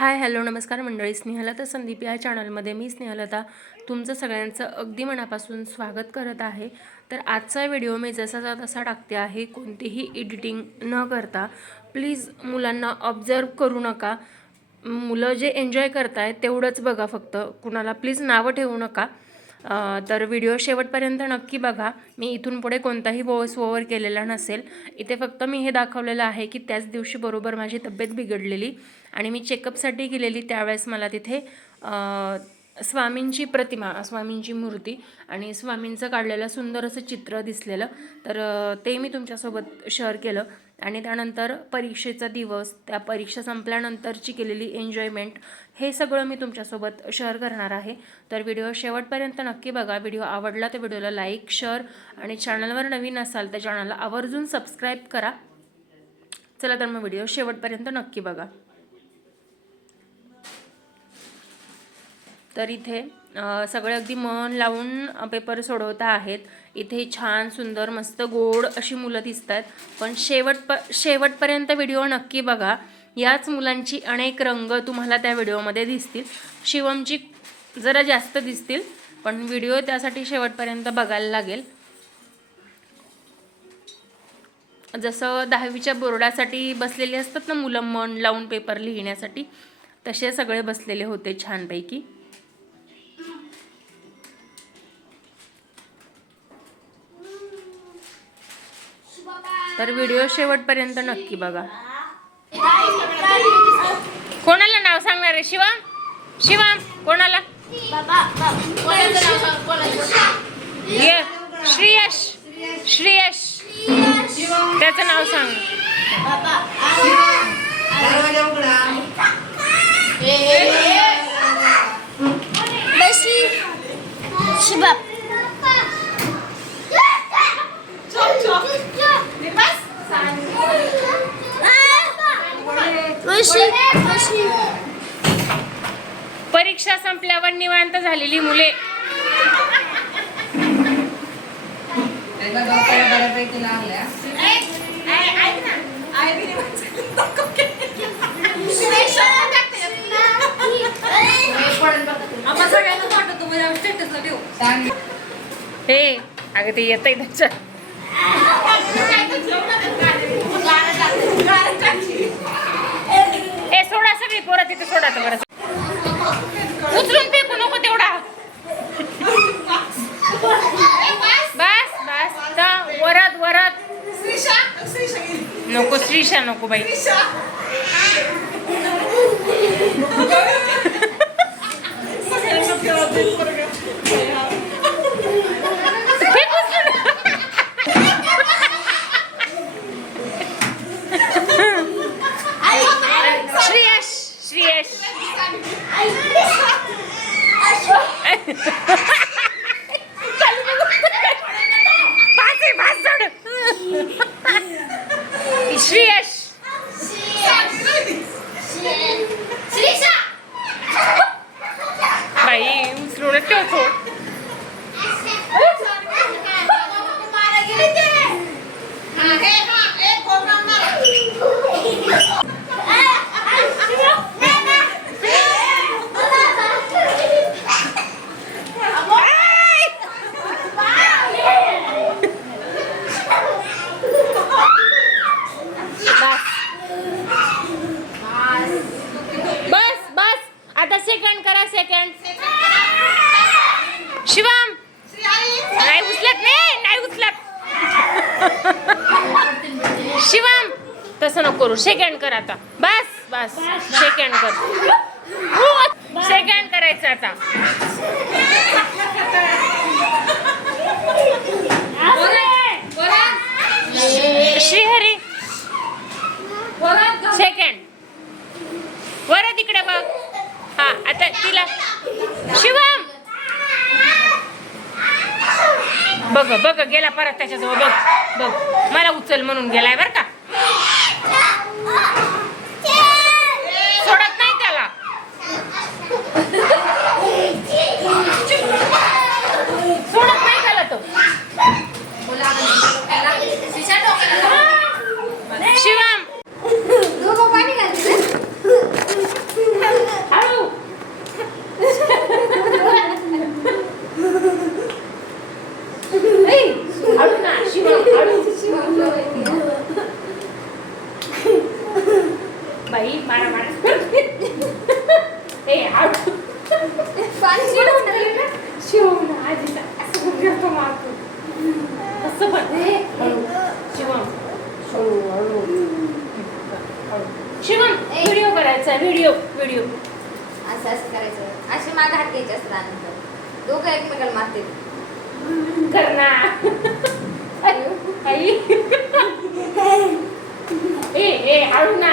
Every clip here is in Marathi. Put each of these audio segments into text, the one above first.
हाय हॅलो नमस्कार मंडळी. स्नेहलता संदीप या चॅनलमध्ये मी स्नेहलता तुमचं सगळ्यांचं अगदी मनापासून स्वागत करत आहे. तर आजचा व्हिडिओ मी जसाचा तसा टाकते आहे कोणतीही एडिटिंग न करता प्लीज मुलांना ऑब्झर्व करू नका. मुलं जे एन्जॉय करतायत तेवढंच बघा फक्त. कुणाला प्लीज नावं ठेवू नका. तर व्हिडिओ शेवटपर्यंत नक्की बघा. मी इथून पुढे कोणताही वॉइस ओव्हर केलेला नसेल. इथे फक्त मी हे दाखवलेलं आहे की त्याच दिवशी बरोबर माझी तब्येत बिघडलेली आणि मी चेकअपसाठी गेलेली त्यावेळेस मला तिथे स्वामींची प्रतिमा स्वामींची मूर्ती आणि स्वामींचं काढलेलं सुंदर असं चित्र दिसलेलं. तर ते मी तुमच्यासोबत शेअर केलं आणि त्यानंतर परीक्षेचा दिवस त्या परीक्षा संपल्यानंतरची केलेली एन्जॉयमेंट हे सगळं मी तुमच्यासोबत शेअर करणार आहे. तर व्हिडिओ शेवटपर्यंत नक्की बघा. व्हिडिओ आवडला तर व्हिडिओला लाईक शेअर आणि चॅनलवर नवीन असाल तर चॅनलला आवर्जून सबस्क्राईब करा. चला तर मग व्हिडिओ शेवटपर्यंत नक्की बघा. तर इथे सगळे अगदी मन लावून पेपर सोडवता आहेत. इथे छान सुंदर मस्त गोड अशी मुलं दिसत आहेत पण शेवट प शेवटपर्यंत व्हिडिओ नक्की बघा. याच मुलांची अनेक रंग तुम्हाला त्या व्हिडिओमध्ये दिसतील. शिवमची जरा जास्त दिसतील पण व्हिडिओ त्यासाठी शेवटपर्यंत बघायला लागेल. जसं दहावीच्या बोर्डासाठी बसलेले असतात ना मुलं मन लावून पेपर लिहिण्यासाठी तसे सगळे बसलेले होते छानपैकी. तर व्हिडिओ शेवटपर्यंत नक्की बघा. कोणाला नाव सांगणार आहे? शिवम शिवम कोणाला? बशी बशी परीक्षा संपल्यावर निवांत झालेली मुले. सांग. हे अगं ते येत त्याच्यात. सगळी पोरं तिथे सोडा बरं. उचलून फेकू नको तेवढा. बस बस. वरात वरात नको श्रीशा नको बाई फेक उचलून. श्रेयश श्रेयश पाच आहे पाच सोड श्रेयश बाई उचलून ठेवतो बस बस आता सेकंड करा सेकंड शिवम नाही उचलत नाही नाही उचलत शिवम असं नको करू. सेकंड कर आता. बस बस. सेकंड कर. सेकंड करायचं आता. श्रीहरी. सेकंड वर तिकडे बघ. हा आता तिला. शिवम. बघ बघ गेला परत त्याच्याजवळ. बघ बघ. मला उचल म्हणून गेलाय बर का. Ah! शिवम. व्हिडिओ करायचा व्हिडिओ व्हिडिओ असं असं करायचं. असे मागे हात घ्यायचे असतात आनंद. दोघं एकमेकाला मारते करणार. आई. ए ए हळू ना.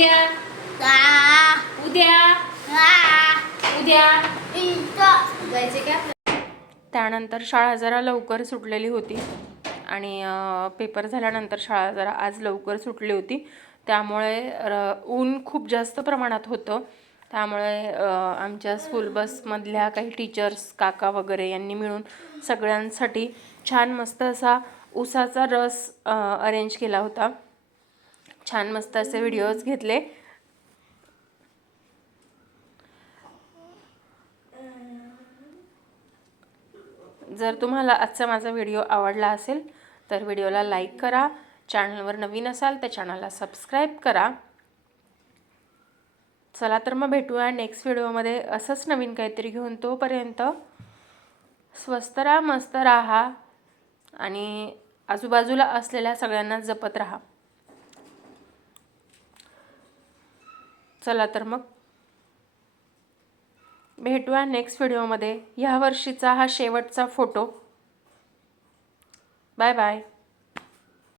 उद्या. उद्या. उद्या. जायचे का त्यानंतर शाळा जरा लवकर सुटलेली होती. आणि पेपर झाल्यानंतर शाळा जरा आज लवकर सुटली होती. त्यामुळे ऊन खूप जास्त प्रमाणात होतं. त्यामुळे आमच्या स्कूल बसमधल्या काही टीचर्स काका वगैरे यांनी मिळून सगळ्यांसाठी छान मस्त असा उसाचा रस अरेंज केला होता. छान मस्त असे व्हिडिओज घेतले. जर तुम्हाला आजचा माझा व्हिडिओ आवडला असेल तर व्हिडिओला लाईक करा. चॅनलवर नवीन असाल तर चॅनलला सबस्क्राईब करा. चला तर मग भेटूया नेक्स्ट व्हिडिओमध्ये. असंच नवीन काहीतरी घेऊन तोपर्यंत स्वस्त राहा मस्त राहा आणि आजूबाजूला असलेल्या सगळ्यांना जपत राहा. चला तर मग. भेटूया नेक्स्ट व्हिडिओमध्ये ह्या वर्षीचा हा शेवटचा फोटो बाय बाय